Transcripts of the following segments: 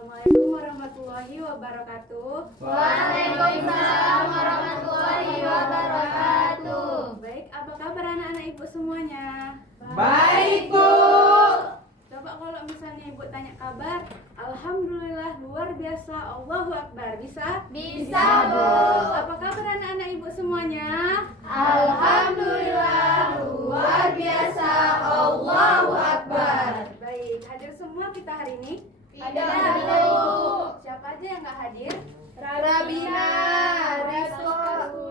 Assalamualaikum warahmatullahi wabarakatuh. Waalaikumsalam warahmatullahi wabarakatuh. Baik, apa kabar anak-anak ibu semuanya? Baik, Bu. Coba kalau misalnya ibu tanya kabar, alhamdulillah luar biasa, Allahu Akbar. Bisa? Bisa, Bu. Apa kabar anak-anak ibu semuanya? Alhamdulillah luar biasa, Allahu Akbar. Baik, hadir semua kita hari ini? Tidak, Bu. Siapa aja yang nggak hadir? Rabina, Rizko,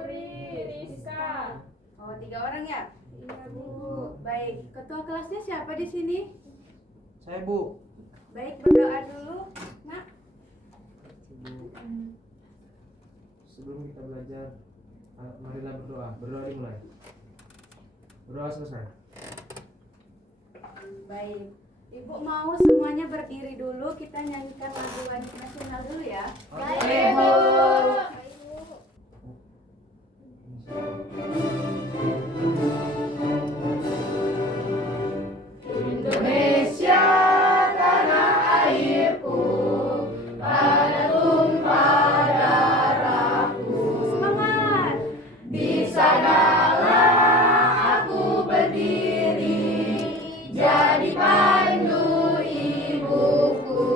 Rizka. Oh, 3 orang ya? Iya, Bu. Baik, ketua kelasnya siapa di sini? Saya, Bu. Baik, berdoa dulu, Nak. Sebelum kita belajar, marilah berdoa. Berdoa dimulai. Berdoa selesai. Baik, Ibu mau semuanya berdiri dulu, kita nyanyikan lagu wajib nasional dulu ya. Baik, Bu. Indonesia tanah airku, pada tumpah darahku. Semangat! Di sanalah aku berdiri, jadi pandu ibuku.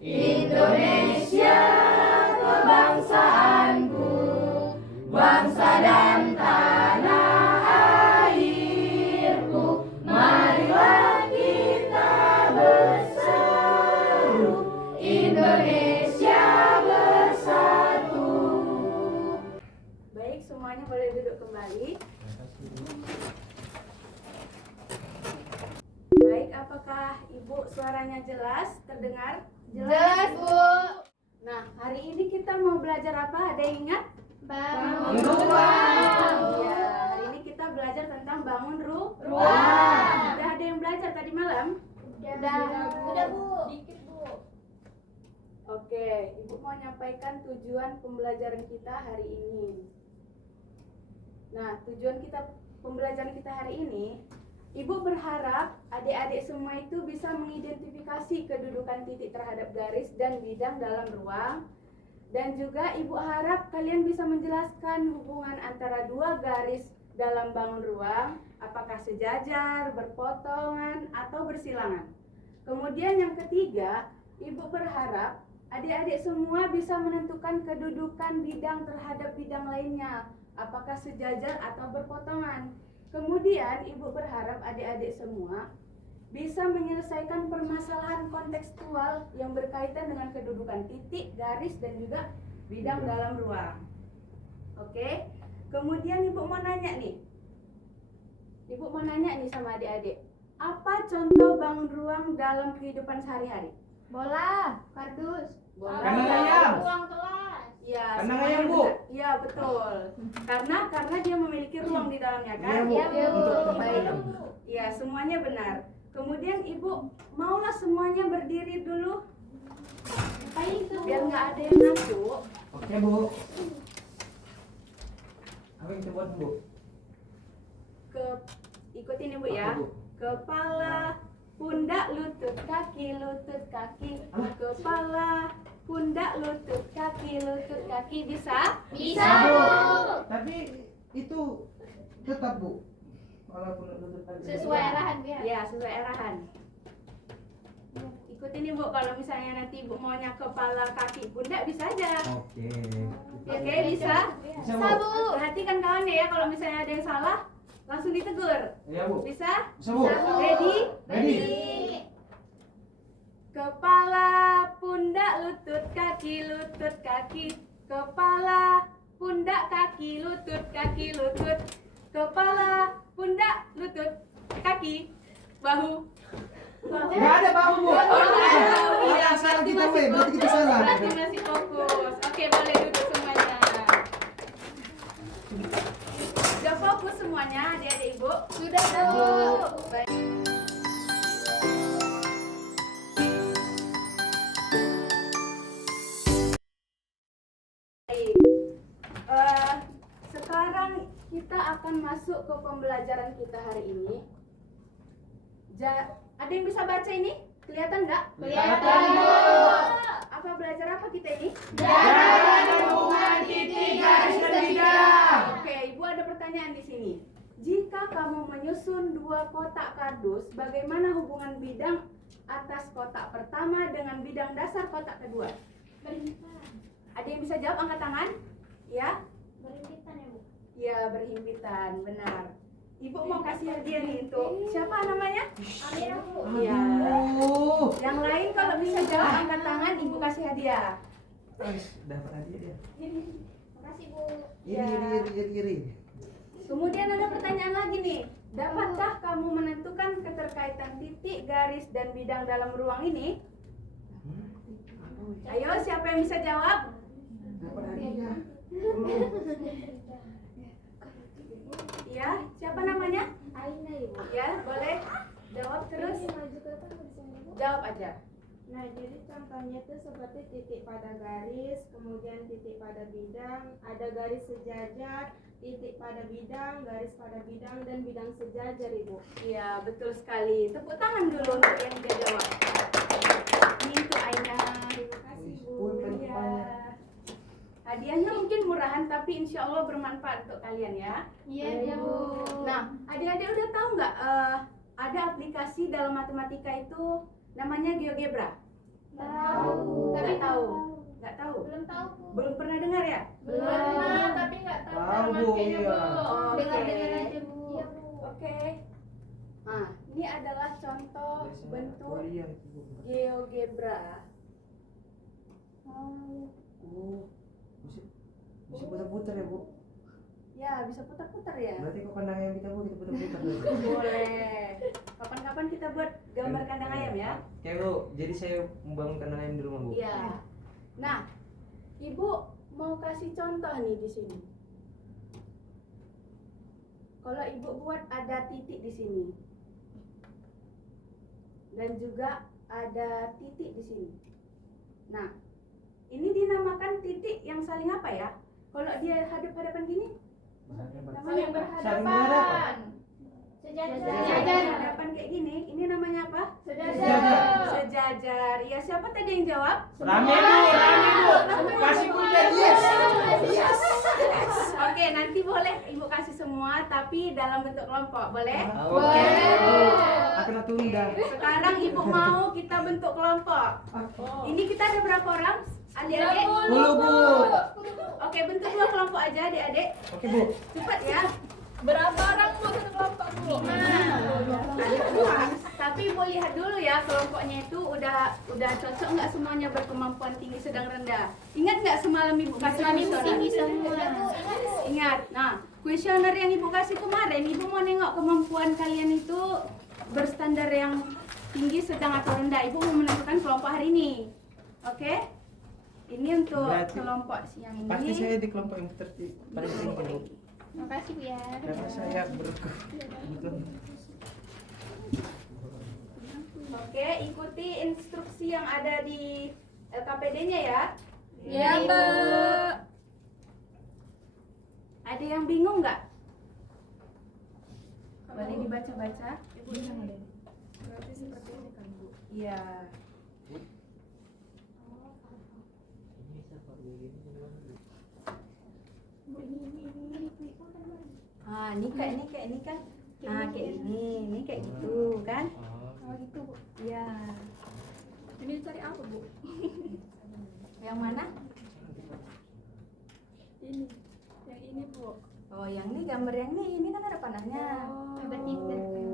Indonesia kebangsaanku, bangsa dan tanah airku. Marilah kita berseru, Indonesia bersatu. Baik, semuanya boleh duduk kembali. Baik, apakah Ibu suaranya jelas, terdengar? Jelas, Bu. Nah, hari ini kita mau belajar apa? Ada yang ingat? Bangun Iya, ruang. hari ini kita belajar tentang bangun Ruang. Udah ada yang belajar tadi malam? Udah, Bu. Dikit, Bu. Oke, Ibu mau nyampaikan tujuan pembelajaran kita hari ini. Nah, tujuan pembelajaran kita hari ini, Ibu berharap adik-adik semua itu bisa mengidentifikasi kedudukan titik terhadap garis dan bidang dalam ruang. Dan juga Ibu harap kalian bisa menjelaskan hubungan antara dua garis dalam bangun ruang, apakah sejajar, berpotongan, atau bersilangan. Kemudian yang ketiga, Ibu berharap adik-adik semua bisa menentukan kedudukan bidang terhadap bidang lainnya, apakah sejajar atau berpotongan. Kemudian Ibu berharap adik-adik semua bisa menyelesaikan permasalahan kontekstual yang berkaitan dengan kedudukan titik, garis, dan juga bidang dalam ruang. Oke, kemudian Ibu mau nanya nih. Ibu mau nanya nih sama adik-adik. Apa contoh bangun ruang dalam kehidupan sehari-hari? Bola, kardus, Kandang ayam. ruang kelas. Iya, Kandang semuanya ayam, Bu. benar. Iya, betul. Karena dia memiliki ruang di dalamnya kan? Iya, Bu. Iya, Bu. Untuk Baik. ayam. Iya, semuanya benar. Kemudian Ibu maulah semuanya berdiri dulu biar nggak ada yang ngantuk. Oke, Bu. Apa yang kita buat, Bu? Ikutin Ibu ya. Oke, Bu. Kepala, pundak, lutut, kaki, lutut, kaki. Kepala, pundak, lutut, kaki. Bisa? Bisa, Bu. Tapi itu tetap, Bu. Walaupun lutut tadi. Sesuai arahan dia. Ya, sesuai arahan. Ikutin Ibu, kalau misalnya nanti Ibu maunya kepala, kaki, pundak bisa aja. Oke. Oke, bisa? Bisa, Bisa, Bu. Bu. Perhatikan kawan ya, kalau misalnya ada yang salah, langsung ditegur. Iya, Bu. Bisa? Bisa, Bu. Ready? Ready. Kepala, pundak, lutut, kaki, lutut, kaki. Kepala, pundak, kaki, lutut, kaki, lutut. Kepala, pundak, lutut, kaki, bahu. Nggak ada bahu, Bu. Iya, salah kita, Bu. Berarti kita salah. Berarti masih fokus. Oke, boleh duduk semuanya. Sudah fokus semuanya, adik-adik Ibu? Sudah, Bu. Baik. Sekarang kita akan masuk ke pembelajaran kita hari ini. Ada yang bisa baca ini? Kelihatan nggak? Kelihatan, Bu. Apa belajar apa kita ini? Jarak hubungan titik garis dan bidang. Oke, Ibu ada pertanyaan di sini. Jika kamu menyusun dua kotak kardus, bagaimana hubungan bidang atas kotak pertama dengan bidang dasar kotak kedua? Berhimpitan. Ada yang bisa jawab, angkat tangan? Ya? Berhimpitan ya, Bu. Ya, berhimpitan, benar. Ibu mau kasih hadiah nih untuk siapa namanya? Amira, Bu. Iya. Aduh. Yang lain kalau bisa jawab angkat tangan, Ibu kasih hadiah. Dapat hadiah dia. Makasih, Bu. Iri. Kemudian ada pertanyaan lagi nih. Dapatkah kamu menentukan keterkaitan titik, garis, dan bidang dalam ruang ini? Ayo, siapa yang bisa jawab? Dapat hadiah. Ya, siapa namanya? Aina, Ibu. Ya, boleh. Jawab terus. Maju ke depan, Bu, di sini, Bu. Jawab aja. Nah, jadi contohnya itu seperti titik pada garis, kemudian titik pada bidang, ada garis sejajar, titik pada bidang, garis pada bidang, dan bidang sejajar, Ibu. Iya, betul sekali. Tepuk tangan dulu untuk yang dia jawab. Ini untuk Aina. Terima kasih, Bu. Iya. Hadiahnya mungkin murahan, tapi insya Allah bermanfaat untuk kalian ya. Iya, Bu. Nah, adik-adik udah tahu nggak ada aplikasi dalam matematika itu namanya GeoGebra? Tahu. Nggak tahu. Nggak tahu. Belum tahu, Bu. Belum pernah dengar ya? Belum. Pernah, tapi nggak tahu cara Tahu, makainya, iya. Bu. Oke. Dengar-dengar aja, Bu. Iya, Bu. Oke. Nah, ini adalah contoh bentuk Iya. GeoGebra. Oh, bisa putar-putar ya, Bu? Ya, bisa putar-putar ya. Berarti kok kandang ayam kita, Bu, kita putar-putar dulu. Boleh. Kapan-kapan kita buat gambar kandang ayam ya. Oke, Bu, jadi saya membangun kandang ayam di rumah, Bu. Iya. Nah, Ibu mau kasih contoh nih di sini. Kalau Ibu buat ada titik di sini. Dan juga ada titik di sini. Nah, ini dinamakan titik yang saling apa ya? Kalau dia hadap-hadapan gini, Saling berhadapan. berhadapan. Sejajar. hadapan kayak gini, ini namanya apa? Sejajar. Sejajar. Ya, siapa tadi yang jawab? Rame, Bu. Kasih putar. Yes. Oke, nanti boleh Ibu kasih semua, tapi dalam bentuk kelompok, boleh? Oke. Akan tunda. Sekarang Ibu mau kita bentuk kelompok. Ini kita ada berapa orang? Adik-adik? 10, Bu. Oke, bentuk dua kelompok aja, adik-adik. Oke, Bu. Cepat ya. Berapa orang, Bu, satu kelompok, Bu? Tapi Ibu lihat dulu ya, kelompoknya itu udah cocok nggak semuanya berkemampuan tinggi, sedang, rendah. Ingat nggak semalam Ibu kasih kuesioner? Tinggi semua. Ingat. Nah, kuesioner yang Ibu kasih kemarin, Ibu mau nengok kemampuan kalian itu berstandar yang tinggi, sedang, atau rendah. Ibu mau menentukan kelompok hari ini. Oke? Ini untuk Berarti kelompok siang ini. Pasti saya di kelompok yang paling tinggi, Bu. Makasih, Bu, ya. Karena saya berkebutuhan. Oke, ikuti instruksi yang ada di LKPD-nya ya. Iya, Mbak. Ada yang bingung nggak? Boleh dibaca-baca? Berarti seperti ini kan, Bu. Iya. Ah, ini kan. Ah, kayak ini kayak gitu kan? Oh, gitu, Bu. Iya. Ini cari apa, Bu? Yang mana? Ini. Yang ini, Bu. Oh, yang ini gambar yang ini kan ada panahnya. Berarti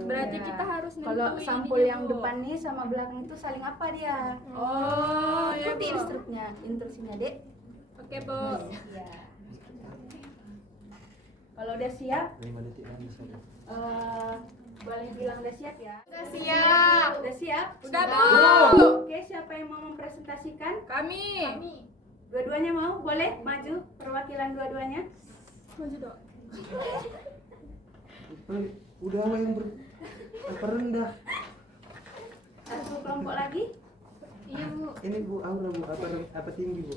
Berarti Iya. kita harus Kalau nentuin sampul ininya, yang Bu. depan nih sama belakang itu saling apa dia? Oh, ya, Ikuti Bu. instruksinya, Dek. Oke, Bu. Iya. Kalau udah siap, 5 detik lagi saya. boleh bilang udah siap ya. Udah siap. Udah siap? Udah, Bu. Oke, siapa yang mau mempresentasikan? Kami. Dua-duanya mau? Boleh maju perwakilan dua-duanya? Maju, Dok. Udah apa yang rendah? Satu kelompok lagi? Iya, Bu. Ini, Bu, aura, Bu, apa tinggi, Bu?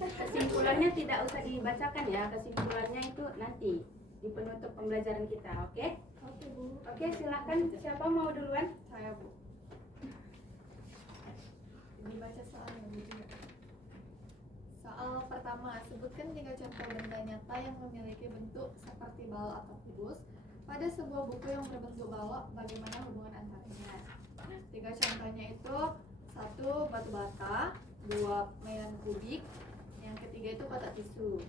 Kesimpulannya tidak usah dibacakan ya, kesimpulannya itu nanti. di penutup pembelajaran kita, oke? Oke, Bu. Oke, silakan siapa mau duluan? Saya, Bu. Dibaca soalnya, Bu juga. Soal pertama, sebutkan 3 contoh benda nyata yang memiliki bentuk seperti balok atau kubus. Pada sebuah buku yang berbentuk balok, bagaimana hubungan antaranya? 3 contohnya itu 1 batu bata, 2 mainan kubik, yang ketiga itu kotak tisu.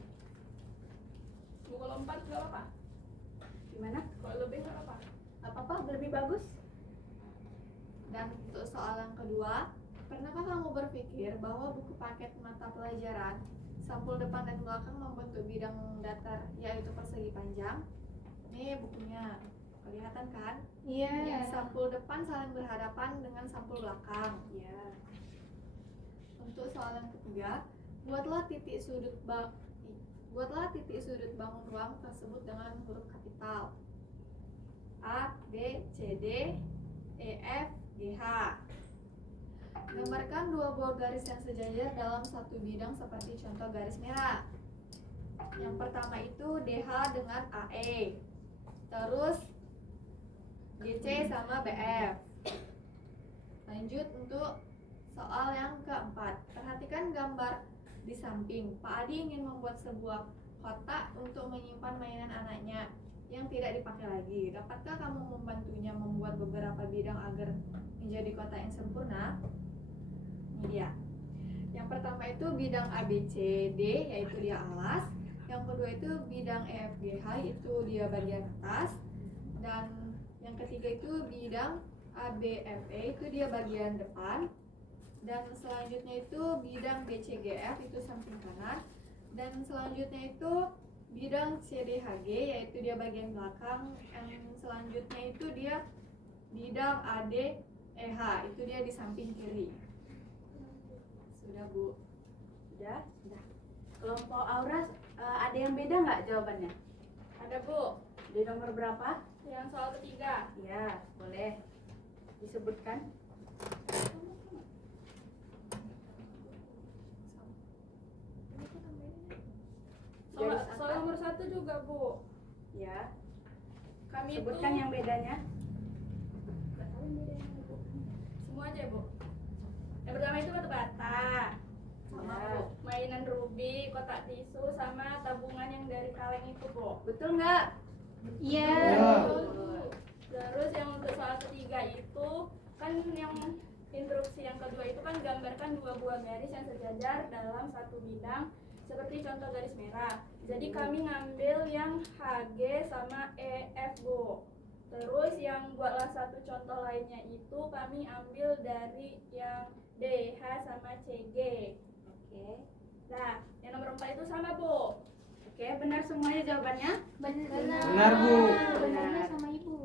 Buku lompat nggak apa? Gimana? Kalau lebih nggak apa? Apa lebih bagus? Dan untuk soal yang kedua, pernahkah kamu berpikir bahwa buku paket mata pelajaran sampul depan dan belakang membentuk bidang datar yaitu persegi panjang? Ini bukunya, kelihatan kan? Iya. Sampul depan saling berhadapan dengan sampul belakang. Ya. Untuk soal yang ketiga, buatlah titik sudut bangun ruang tersebut dengan huruf kapital A, B, C, D, E, F, G, H. Gambarkan 2 buah garis yang sejajar dalam satu bidang seperti contoh garis merah. Yang pertama itu DH dengan AE, terus GC sama BF. Lanjut untuk soal yang keempat. Perhatikan gambar di samping. Pak Adi ingin membuat sebuah kotak untuk menyimpan mainan anaknya yang tidak dipakai lagi. Dapatkah kamu membantunya membuat beberapa bidang agar menjadi kotak yang sempurna? Ini dia. Yang pertama itu bidang ABCD, yaitu dia alas. Yang kedua itu bidang EFGH, itu dia bagian atas. Dan yang ketiga itu bidang ABFE, itu dia bagian depan. Dan selanjutnya itu bidang BCGF, itu samping kanan. Dan selanjutnya itu bidang CDHG, yaitu dia bagian belakang. Yang selanjutnya itu dia bidang ADEH, itu dia di samping kiri. Sudah, Bu. Sudah. Kelompok Aura ada yang beda nggak jawabannya? Ada, Bu. Di nomor berapa? Yang soal ketiga. Ya, boleh disebutkan. Garis Soal apa? nomor 1 juga, Bu. Ya, Kami sebutkan itu yang bedanya. semua aja, Bu. Yang pertama itu batu bata, sama Ya. Bu, mainan rubi, kotak tisu, sama tabungan yang dari kaleng itu, Bu. Betul nggak? Iya. Ya. Terus yang untuk soal ketiga itu kan yang instruksi yang kedua itu kan gambarkan 2 buah garis yang sejajar dalam satu bidang seperti contoh garis merah. Jadi kami ngambil yang HG sama EF, Bu. Terus yang buatlah satu contoh lainnya itu kami ambil dari yang DH sama CG. Oke. Nah, yang nomor 4 itu sama, Bu. Oke, benar semuanya jawabannya? Benar, Bu. Benar. sama Ibu.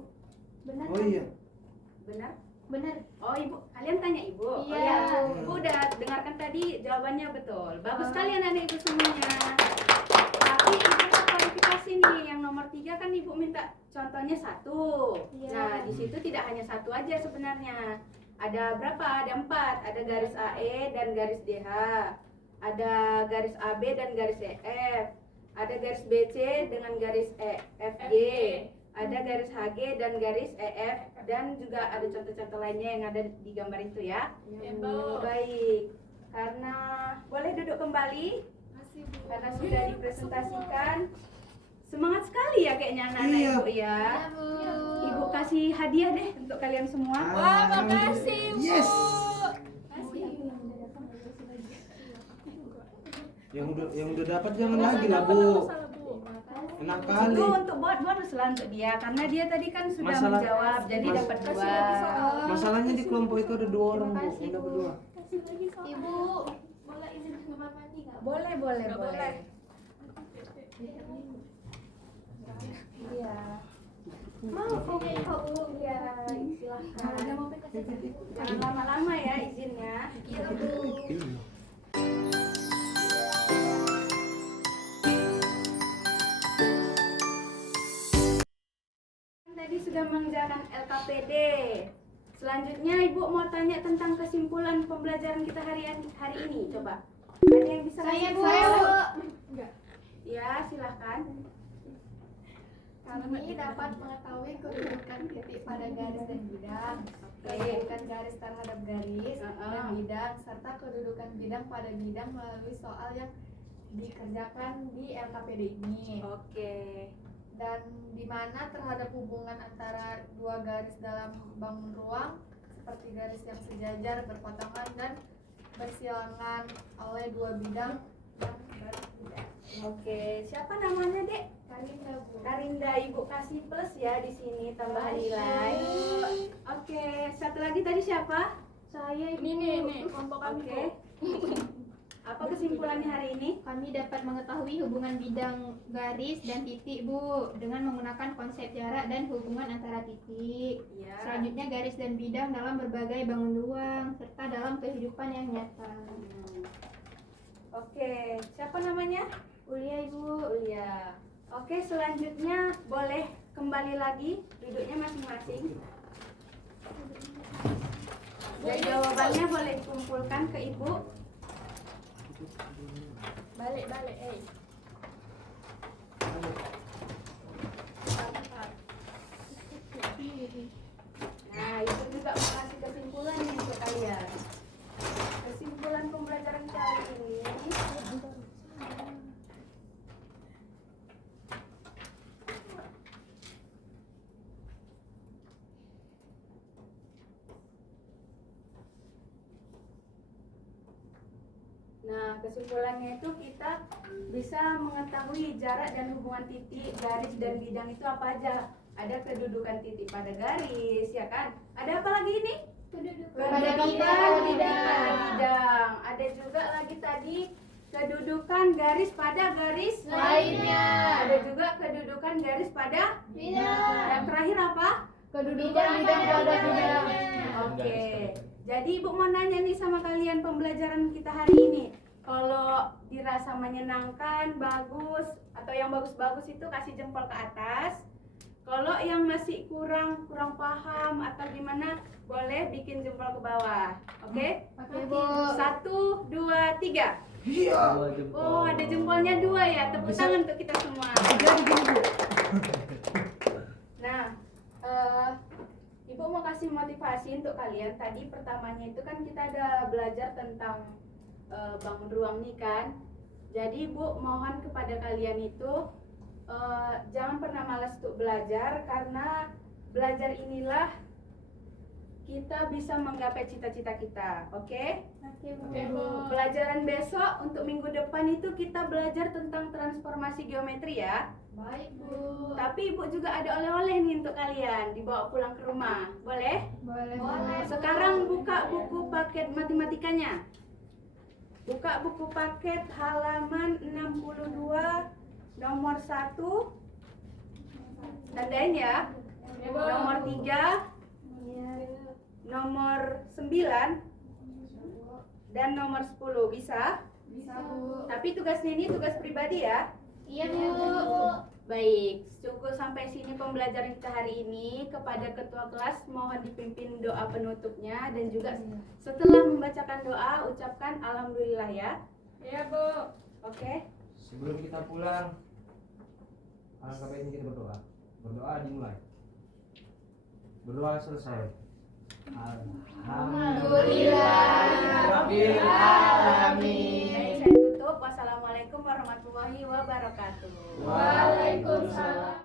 Benar. Oh iya. Benar? Benar. Oh, Ibu, kalian tanya Ibu? Iya. Oh, ya. Ibu udah dengarkan tadi jawabannya betul. Bagus sekali anak-anak Ibu semuanya. Tapi Ibu mau klarifikasi nih, yang nomor 3 kan Ibu minta contohnya 1. Iya. Nah, di situ tidak hanya 1 aja sebenarnya. Ada berapa? Ada 4. Ada garis AE dan garis DH. Ada garis AB dan garis EF. Ada garis BC dengan garis EFG. Ada garis HG dan garis EF, dan juga ada contoh-contoh lainnya yang ada di gambar itu ya. Ya, Bu. Baik, karena boleh duduk kembali Makasih, Bu. karena sudah dipresentasikan. Semangat sekali ya kayaknya anak-anak Iya. Ibu ya. Ibu kasih hadiah deh untuk kalian semua. Wah, makasih, Bu. Yes. Makasih. Yang udah dapat jangan lagi lah, Bu. Enak kali. Itu untuk buat bonus lah untuk dia, karena dia tadi kan sudah Masalah- menjawab, jadi Mas- dapat Kasih 2. lagi soal. Masalahnya di kelompok itu ada 2 orang, Bu. Makasih, Udah Bu. berdua. Ibu, boleh izin ke kamar mandi nggak? Boleh, boleh, Nggak boleh. boleh. Iya. Mau oke Bu, ya silahkan. Jangan lama-lama ya izinnya. Iya, Bu. Tadi sudah mengerjakan LKPD. Selanjutnya Ibu mau tanya tentang kesimpulan pembelajaran kita hari ini. Coba. Ada yang bisa Saya, kasih Bu. tahu? Enggak. Ya, silahkan. Kami dapat mengetahui kedudukan titik pada garis dan bidang, kedudukan garis terhadap garis dan bidang, serta kedudukan bidang pada bidang melalui soal yang dikerjakan di LKPD ini. Oke. Dan di mana terhadap hubungan antara dua garis dalam bangun ruang seperti garis yang sejajar, berpotongan, dan bersilangan oleh dua bidang yang berbeda. Oke, siapa namanya, Dek? Karinda, Bu. Karinda, Ibu kasih plus ya di sini tambahan nilai. Oke, satu lagi tadi siapa? Saya Ibu. Ini kelompok kami. Oke. Apa kesimpulannya hari ini? Kami dapat mengetahui hubungan bidang garis dan titik, Bu, dengan menggunakan konsep jarak dan hubungan antara titik. Iya. Selanjutnya garis dan bidang dalam berbagai bangun ruang serta dalam kehidupan yang nyata. Oke, siapa namanya? Ulia, Ibu. Ulia. Oke, selanjutnya boleh kembali lagi duduknya masing-masing. Dan jawabannya boleh dikumpulkan ke Ibu. Balik, Nah, itu juga mau kasih kesimpulan nih untuk kalian. Kesimpulan pembelajaran kali ini. Nah, kesimpulannya itu kita bisa mengetahui jarak dan hubungan titik, garis dan bidang itu apa aja. Ada kedudukan titik pada garis, ya kan? Ada apa lagi ini? Kedudukan titik pada bidang. Ada juga lagi tadi kedudukan garis pada garis Lainnya. Ada juga kedudukan garis pada Bidang. Yang terakhir apa? Kedudukan bidang pada bidang. Oke. Jadi Ibu mau nanya nih sama kalian pembelajaran kita hari ini. Kalau dirasa menyenangkan, bagus, atau yang bagus-bagus itu kasih jempol ke atas. Kalau yang masih kurang paham atau gimana, boleh bikin jempol ke bawah. Oke? Oke, Bu. 1, 2, 3. Iya. Oh, ada jempolnya 2 ya. Tepuk tangan untuk kita semua. Nah, Ibu mau kasih motivasi untuk kalian. Tadi pertamanya itu kan kita ada belajar tentang bangun ruang nih kan. Jadi Ibu mohon kepada kalian itu jangan pernah malas untuk belajar, karena belajar inilah kita bisa menggapai cita-cita kita. Oke? Oke, Bu. Pelajaran besok untuk minggu depan itu kita belajar tentang transformasi geometri ya. Baik, Bu. Tapi Ibu juga ada oleh-oleh nih untuk kalian dibawa pulang ke rumah. Boleh? Boleh. Sekarang buka buku paket matematikanya. Buka buku paket halaman 62 nomor 1. Tandain ya. Nomor 3, nomor 9 dan nomor 10. Bisa? Bisa, Bu. Tapi tugasnya ini tugas pribadi ya. Iya, Bu. Baik, cukup sampai sini pembelajaran kita hari ini. Kepada ketua kelas mohon dipimpin doa penutupnya, dan juga setelah membacakan doa ucapkan alhamdulillah ya. Iya, Bu. Oke. Sebelum kita pulang, alangkah baiknya kita berdoa. Berdoa dimulai. Berdoa selesai. Alhamdulillahirabbil alamin. Baik, saya tutup. Wassalamualaikum warahmatullahi wabarakatuh. Waalaikumsalam.